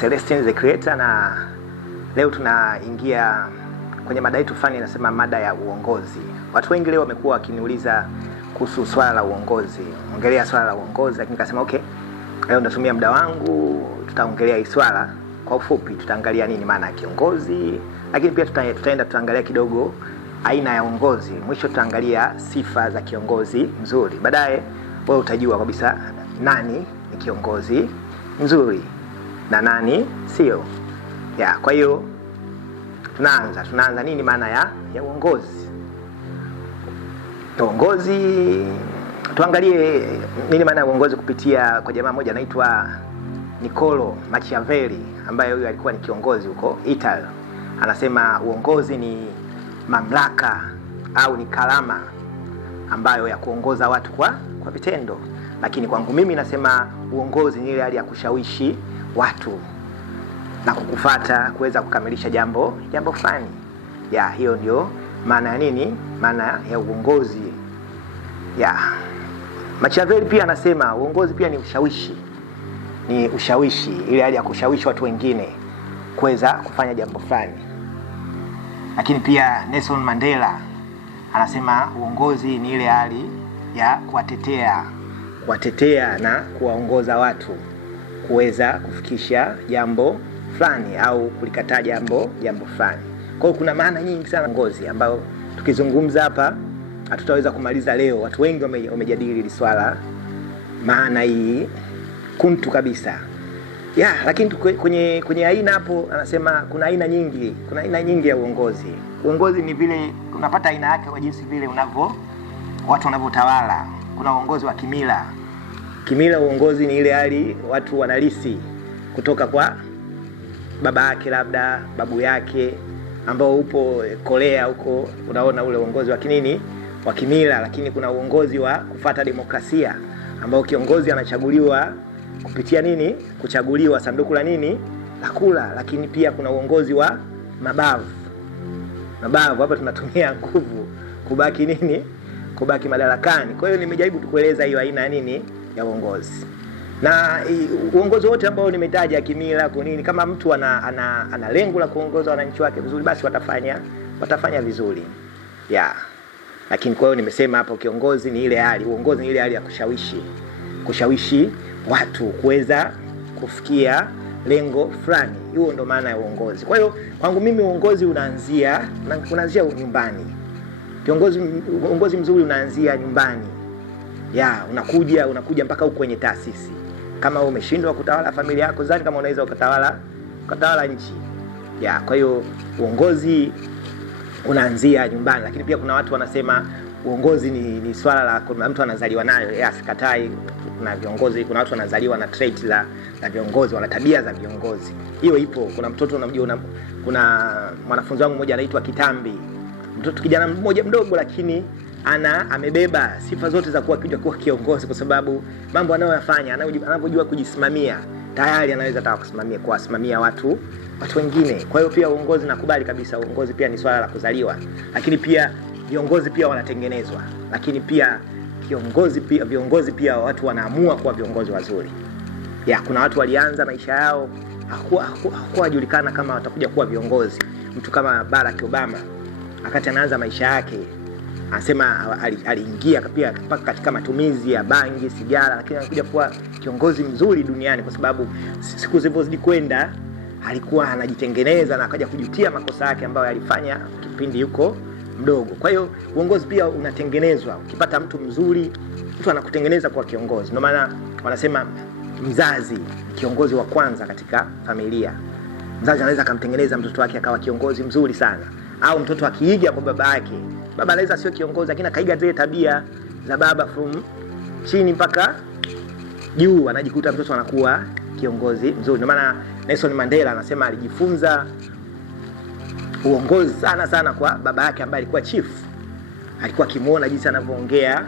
Celestine the Creator, na leo tunaingia kwenye mada yetu fani, inasema mada ya uongozi. Watu wengi leo wamekuwa wakiniuliza kuhusu swala la uongozi. Ongelea swala la uongozi, lakini nikasema okay, leo ndatumia muda wangu, tutaongelea hii swala kwa ufupi. Tutaangalia nini maana ya kiongozi, lakini pia tutaangalia kidogo aina ya uongozi. Mwisho tutaangalia sifa za kiongozi mzuri. Baadaye wewe utajua kabisa nani ni kiongozi mzuri na nani sio. Kwa hiyo tunaanza nini maana ya uongozi. Uongozi, tuangalie nini maana ya uongozi kupitia kwa jamaa mmoja anaitwa Niccolo Machiavelli, ambaye huyu alikuwa ni kiongozi huko Italy. Anasema uongozi ni mamlaka au ni kalama ambayo ya kuongoza watu kwa vitendo. Lakini kwangu mimi nasema uongozi ni ile hali ya kushawishi watu na kukufuata kuweza kukamilisha jambo fulani. Hiyo ndio maana ya nini? Maana ya uongozi. Machiavelli pia anasema uongozi pia ni ushawishi. Ni ushawishi, ile hali ya kushawishi watu wengine kuweza kufanya jambo fulani. Lakini pia Nelson Mandela anasema uongozi ni ile hali ya kuwatetea na kuwaongoza watu kuweza kufikisha jambo fulani au kulikataa jambo fulani. Kwa hiyo kuna maana nyingi sana uongozi ambayo tukizungumza hapa hatutaweza kumaliza leo. Watu wengi wamejadili hili swala, maana hii kuntu kabisa. Lakini kwenye aina hapo anasema kuna aina nyingi ya uongozi. Uongozi ni vile unapata aina yake kwa jinsi vile watu wanavyotawala. Kuna uongozi wa kimila. Kimila uongozi ni ile hali watu wanalisi kutoka kwa baba yake, labda babu yake, ambao upo Korea huko, unaona ule uongozi wa kinini wa kimila. Lakini kuna uongozi wa kufuata demokrasia, ambao kiongozi anachaguliwa kupitia nini? Kuchaguliwa sanduku la nini? La kula. Lakini pia kuna uongozi wa mabavu. Hapa tunatumia nguvu kubaki madarakani. Kwa hiyo nimejaribu kueleza hiyo aina ya nini ya uongozi. Na uongozi wote ambao nimetaja kimila kwa nini, kama mtu ana lengo la kuongoza wananchi wake vizuri, basi watafanya vizuri. Lakini kwa hiyo nimesema hapo uongozi ni ile hali ya kushawishi watu kuweza kufikia lengo fulani. Hiyo ndo maana ya uongozi. Kwa hiyo kwangu mimi uongozi unaanzia nyumbani. Uongozi mzuri unaanzia nyumbani. Unakuja mpaka huko kwenye taasisi. Kama umeshindwa kutawala familia yako, zani kama unaweza ukatawala nchi. Kwa hiyo uongozi unaanzia nyumbani. Lakini pia kuna watu wanasema uongozi ni swala la kuna mtu anazaliwa nayo. Sikatai, kuna viongozi, kuna watu wanazaliwa na trait la viongozi, wana tabia za viongozi. Hiyo ipo. Kuna mtoto unamjua, kuna mwanafunzi wangu mmoja anaitwa Kitambi. Mtoto kijana mmoja mdogo, lakini amebeba sifa zote za kuwa kiongozi, kwa sababu mambo anayoyafanya, anapojua kujisimamia, tayari anaweza kuwasimamia watu wengine. Kwa hiyo pia uongozi, nakubali kabisa uongozi pia ni swala la kuzaliwa. Lakini pia viongozi pia wanatengenezwa. Lakini pia viongozi pia watu wanaamua kuwa viongozi wazuri. Kuna watu walianza maisha yao hakujulikana kama watakuja kuwa viongozi. Mtu kama Barack Obama, wakati anaanza maisha yake, anasema aliingia pia mpaka katika matumizi ya bangi, sigara, lakini anakuja kuwa kiongozi mzuri duniani, kwa sababu siku zilizozidi kwenda alikuwa anajitengeneza na akaja kujutia makosa yake ambayo alifanya kipindi yuko mdogo. Kwa hiyo uongozi pia unatengenezwa. Ukipata mtu mzuri, mtu anakutengeneza kwa kiongozi. Ndio maana wanasema mzazi ni kiongozi wa kwanza katika familia. Mzazi anaweza kumtengeneza mtoto wake akawa kiongozi mzuri sana. Au mtoto akiiga kwa baba yake. Baba anaweza sio kiongozi, lakini akaiga zile tabia za baba from chini mpaka juu, anajikuta mtoto anakuwa kiongozi mzuri. Ndio maana Nelson Mandela anasema alijifunza uongozi sana kwa baba yake ambaye alikuwa chief. Alikuwa akimuona jinsi anavyoongea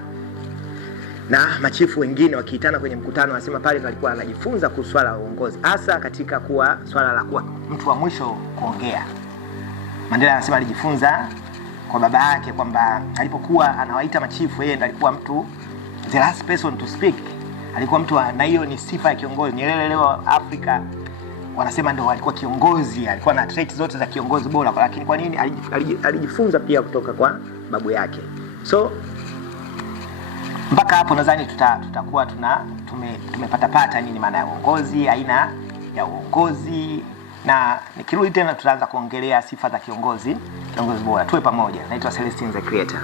na machifu wengine wakiitana kwenye mkutano, anasema pale alikuwa anajifunza kuhusu swala la uongozi, hasa katika kuwa swala la kuwa mtu wa mwisho kuongea. Mandela anasema alijifunza kwa baba yake kwamba alipokuwa anawaita machifu, yeye ndiye alikuwa mtu the last person to speak. Alikuwa mtu na hiyo ni sifa ya kiongozi. Nyerere leo Afrika wanasema ndio alikuwa kiongozi, alikuwa na traits zote za kiongozi bora, lakini kwa nini? Alijifunza pia kutoka kwa babu yake. So mpaka hapo nadhani tutakuwa tumepata nini maana ya uongozi, aina ya uongozi, na nikirudi tena tutaanza kuongelea sifa za kiongozi bora. Tuwe pamoja. Naitwa Celestine the Creator.